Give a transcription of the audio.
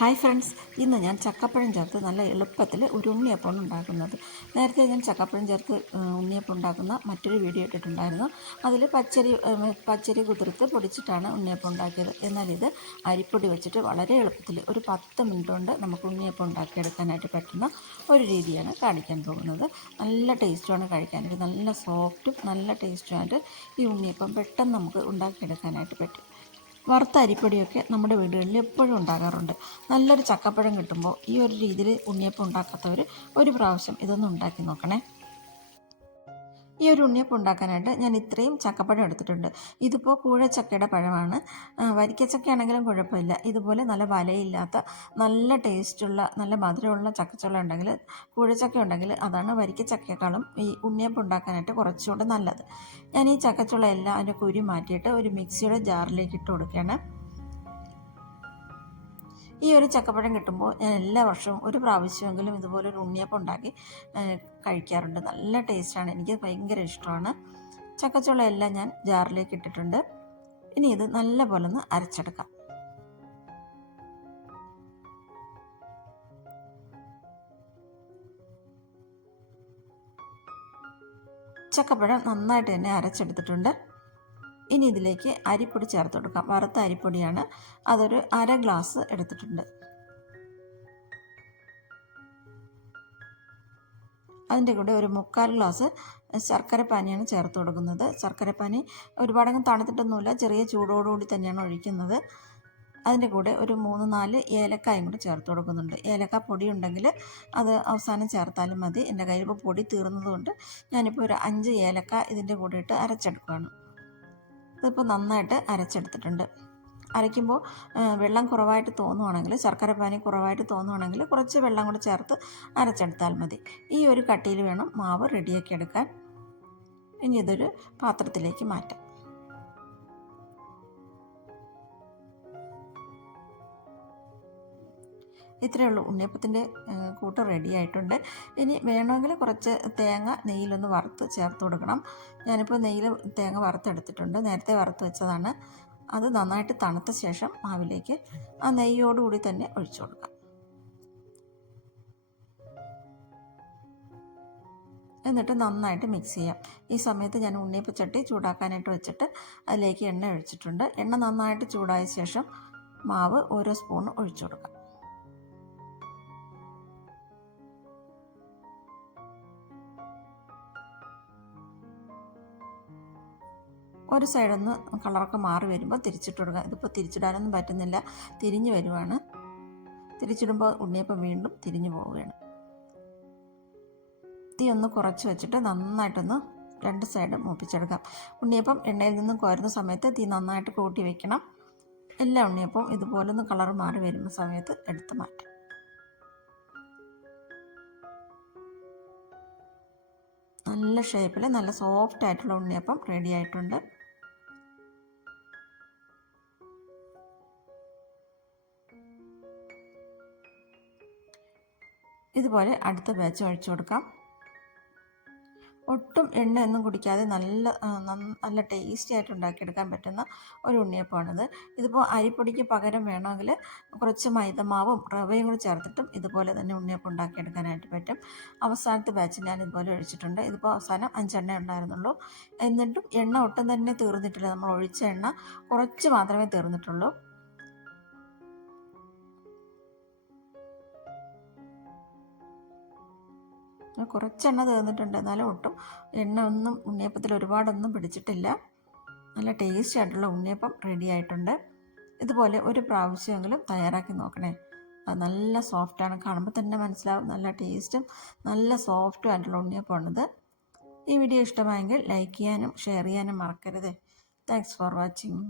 Hi friends ഇന്ന് ഞാൻ ചക്കപ്പഴം ചേർത്ത് നല്ല എളുപ്പത്തിൽ ഒരു ഉണ്ണിയപ്പം ഉണ്ടാക്കുന്നത്. നേരത്തെ ഞാൻ ചക്കപ്പഴം ചേർത്ത് ഉണ്ണിയപ്പം ഉണ്ടാക്കുന്ന മറ്റൊരു വീഡിയോ ഇട്ടിട്ടുണ്ടായിരുന്നു. അതിൽ പച്ചരി പച്ചരി കുതിർത്ത് പൊടിച്ചിട്ടാണ് ഉണ്ണിയപ്പം ഉണ്ടാക്കിയത്. എന്നാൽ ഇത് അരിപ്പൊടി വെച്ചിട്ട് വളരെ എളുപ്പത്തിൽ ഒരു പത്ത് മിനിറ്റ് കൊണ്ട് നമുക്ക് ഉണ്ണിയപ്പം ഉണ്ടാക്കിയെടുക്കാനായിട്ട് പറ്റുന്ന ഒരു രീതിയാണ് കാണിക്കാൻ പോകുന്നത്. നല്ല ടേസ്റ്റുമാണ് കഴിക്കാനായിട്ട് നല്ല സോഫ്റ്റും നല്ല ടേസ്റ്റുമായിട്ട് ഈ ഉണ്ണിയപ്പം പെട്ടെന്ന് നമുക്ക് ഉണ്ടാക്കിയെടുക്കാനായിട്ട് പറ്റും. വറുത്ത അരിപ്പൊടിയൊക്കെ നമ്മുടെ വീടുകളിൽ എപ്പോഴും ഉണ്ടാകാറുണ്ട്. നല്ലൊരു ചക്കപ്പഴം കിട്ടുമ്പോൾ ഈ ഒരു രീതിയിൽ ഉണ്ണിയപ്പം ഉണ്ടാക്കാത്തവർ ഒരു പ്രാവശ്യം ഇതൊന്ന് ഉണ്ടാക്കി നോക്കണേ. ഈ ഒരു ഉണ്ണിയപ്പം ഉണ്ടാക്കാനായിട്ട് ഞാൻ ഇത്രയും ചക്കപ്പഴം എടുത്തിട്ടുണ്ട്. ഇതിപ്പോൾ കൂഴച്ചക്കയുടെ പഴമാണ്. വരിക്ക വരിക്കച്ചക്കയാണെങ്കിലും കുഴപ്പമില്ല. ഇതുപോലെ നല്ല വലയില്ലാത്ത നല്ല ടേസ്റ്റുള്ള നല്ല മധുരമുള്ള ചക്കച്ചുള ഉണ്ടെങ്കിൽ കൂഴച്ചക്ക ഉണ്ടെങ്കിൽ അതാണ് വരിക്കച്ചക്കയേക്കാളും ഈ ഉണ്ണിയപ്പം ഉണ്ടാക്കാനായിട്ട് കുറച്ചുകൂടെ നല്ലത്. ഞാൻ ഈ ചക്കച്ചുള്ള എല്ലാം അതിന്റെ കുരി മാറ്റിയിട്ട് ഒരു മിക്സിയുടെ ജാറിലേക്ക് ഇട്ട് കൊടുക്കുകയാണ്. ഈ ഒരു ചക്കപ്പഴം കിട്ടുമ്പോൾ ഞാൻ എല്ലാ വർഷവും ഒരു പ്രാവശ്യമെങ്കിലും ഇതുപോലെ ഒരു ഉണ്ണിയപ്പം ഉണ്ടാക്കി കഴിക്കാറുണ്ട്. നല്ല ടേസ്റ്റാണ്. എനിക്ക് ഭയങ്കര ഇഷ്ടമാണ്. ചക്കച്ചുള എല്ലാം ഞാൻ ജാറിലേക്ക് ഇട്ടിട്ടുണ്ട്. ഇനി ഇത് നല്ല പോലെ ഒന്ന് അരച്ചെടുക്കാം. ചക്കപ്പഴം നന്നായിട്ട് തന്നെ അരച്ചെടുത്തിട്ടുണ്ട്. ഇനി ഇതിലേക്ക് അരിപ്പൊടി ചേർത്ത് കൊടുക്കാം. വറുത്ത അരിപ്പൊടിയാണ്. അതൊരു അര ഗ്ലാസ് എടുത്തിട്ടുണ്ട്. അതിന്റെ കൂടെ ഒരു മുക്കാൽ ഗ്ലാസ് ശർക്കരപ്പാനിയാണ് ചേർത്ത് കൊടുക്കുന്നത്. ശർക്കരപ്പാനി ഒരുപാടങ്ങ് തണുത്തിട്ടൊന്നുമില്ല. ചെറിയ ചൂടോടുകൂടി തന്നെയാണ് ഒഴിക്കുന്നത്. അതിന്റെ കൂടെ ഒരു മൂന്ന് നാല് ഏലക്കായും കൂടി ചേർത്ത് കൊടുക്കുന്നുണ്ട്. ഏലക്ക പൊടി ഉണ്ടെങ്കിൽ അത് അവസാനം ചേർത്താലും മതി. എന്റെ കയ്യിൽ ഇപ്പോൾ പൊടി തീർന്നതുകൊണ്ട് ഞാനിപ്പോൾ ഒരു അഞ്ച് ഏലക്ക ഇതിന്റെ കൂടെ ഇട്ട് അരച്ചെടുക്കുകയാണ്. ഇതിപ്പോൾ നന്നായിട്ട് അരച്ചെടുത്തിട്ടുണ്ട്. അരയ്ക്കുമ്പോൾ വെള്ളം കുറവായിട്ട് തോന്നുവാണെങ്കിൽ ശർക്കര പാനി കുറവായിട്ട് തോന്നുവാണെങ്കിൽ കുറച്ച് വെള്ളം കൂടി ചേർത്ത് അരച്ചെടുത്താൽ മതി. ഈ ഒരു കട്ടിയിൽ വേണം മാവ് റെഡിയാക്കി എടുക്കാൻ. ഇനി ഇതൊരു പാത്രത്തിലേക്ക് മാറ്റാം. ഇത്രയേ ഉള്ളൂ. ഉണ്ണിയപ്പത്തിന്റെ കൂട്ട് റെഡി ആയിട്ടുണ്ട്. ഇനി വേണമെങ്കിൽ കുറച്ച് തേങ്ങ നെയ്യിലൊന്ന് വറുത്ത് ചേർത്ത് കൊടുക്കണം. ഞാനിപ്പോൾ നെയ്യിൽ തേങ്ങ വറുത്തെടുത്തിട്ടുണ്ട്. നേരത്തെ വറുത്ത് വെച്ചതാണ്. അത് നന്നായിട്ട് തണുത്ത ശേഷം മാവിലേക്ക് ആ നെയ്യോടുകൂടി തന്നെ ഒഴിച്ചു കൊടുക്കാം. എന്നിട്ട് നന്നായിട്ട് മിക്സ് ചെയ്യാം. ഈ സമയത്ത് ഞാൻ ഉണ്ണിയപ്പച്ചട്ടി ചൂടാക്കാനായിട്ട് വെച്ചിട്ട് അതിലേക്ക് എണ്ണ ഒഴിച്ചിട്ടുണ്ട്. എണ്ണ നന്നായിട്ട് ചൂടായ ശേഷം മാവ് ഓരോ സ്പൂൺ ഒഴിച്ചു കൊടുക്കാം. ഒരു സൈഡൊന്ന് കളറൊക്കെ മാറി വരുമ്പോൾ തിരിച്ചിട്ട് കൊടുക്കുക ഇതിപ്പോൾ തിരിച്ചിടാനൊന്നും പറ്റുന്നില്ല. തിരിഞ്ഞു വരുവാണ്. തിരിച്ചിടുമ്പോൾ ഉണ്ണിയപ്പം വീണ്ടും തിരിഞ്ഞു പോവുകയാണ്. തീ ഒന്ന് കുറച്ച് വെച്ചിട്ട് നന്നായിട്ടൊന്ന് രണ്ട് സൈഡ് മൂപ്പിച്ചെടുക്കാം. ഉണ്ണിയപ്പം എണ്ണയിൽ നിന്നും കോരുന്ന സമയത്ത് തീ നന്നായിട്ട് കൂട്ടി വെക്കണം. എല്ലാ ഉണ്ണിയപ്പം ഇതുപോലെ ഒന്ന് കളർ മാറി വരുന്ന സമയത്ത് എടുത്ത് മാറ്റാം. നല്ല ഷേപ്പിൽ നല്ല സോഫ്റ്റ് ആയിട്ടുള്ള ഉണ്ണിയപ്പം റെഡി ആയിട്ടുണ്ട്. ഇതുപോലെ അടുത്ത ബാച്ച് ഒഴിച്ചു കൊടുക്കാം. ഒട്ടും എണ്ണ ഒന്നും കുടിക്കാതെ നല്ല നല്ല ടേസ്റ്റി ആയിട്ട് ഉണ്ടാക്കിയെടുക്കാൻ പറ്റുന്ന ഒരു ഉണ്ണിയപ്പമാണിത്. ഇതിപ്പോൾ അരിപ്പൊടിക്ക് പകരം വേണമെങ്കിൽ കുറച്ച് മൈദമാവും റവയും കൂടി ചേർത്തിട്ടും ഇതുപോലെ തന്നെ ഉണ്ണിയപ്പം ഉണ്ടാക്കിയെടുക്കാനായിട്ട് പറ്റും. അവസാനത്തെ ബാച്ച് ഞാൻ ഇതുപോലെ ഒഴിച്ചിട്ടുണ്ട്. ഇതിപ്പോൾ അവസാനം അഞ്ചെണ്ണ ഉണ്ടായിരുന്നുള്ളൂ. എന്നിട്ടും എണ്ണ ഒട്ടും തന്നെ തീർന്നിട്ടില്ല. നമ്മൾ ഒഴിച്ച എണ്ണ കുറച്ച് മാത്രമേ തീർന്നിട്ടുള്ളൂ. കുറച്ച് എണ്ണ തീർന്നിട്ടുണ്ട് എന്നാലും ഒട്ടും എണ്ണ ഒന്നും ഉണ്ണിയപ്പത്തിൽ ഒരുപാടൊന്നും പിടിച്ചിട്ടില്ല. നല്ല ടേസ്റ്റി ആയിട്ടുള്ള ഉണ്ണിയപ്പം റെഡി ആയിട്ടുണ്ട്. ഇതുപോലെ ഒരു പ്രാവശ്യമെങ്കിലും തയ്യാറാക്കി നോക്കണേ. അത് നല്ല സോഫ്റ്റാണ് കാണുമ്പോൾ തന്നെ മനസ്സിലാവും. നല്ല ടേസ്റ്റും നല്ല സോഫ്റ്റും ആയിട്ടുള്ള ഉണ്ണിയപ്പമാണിത്. ഈ വീഡിയോ ഇഷ്ടമായെങ്കിൽ ലൈക്ക് ചെയ്യാനും ഷെയർ ചെയ്യാനും മറക്കരുത്. Thanks for watching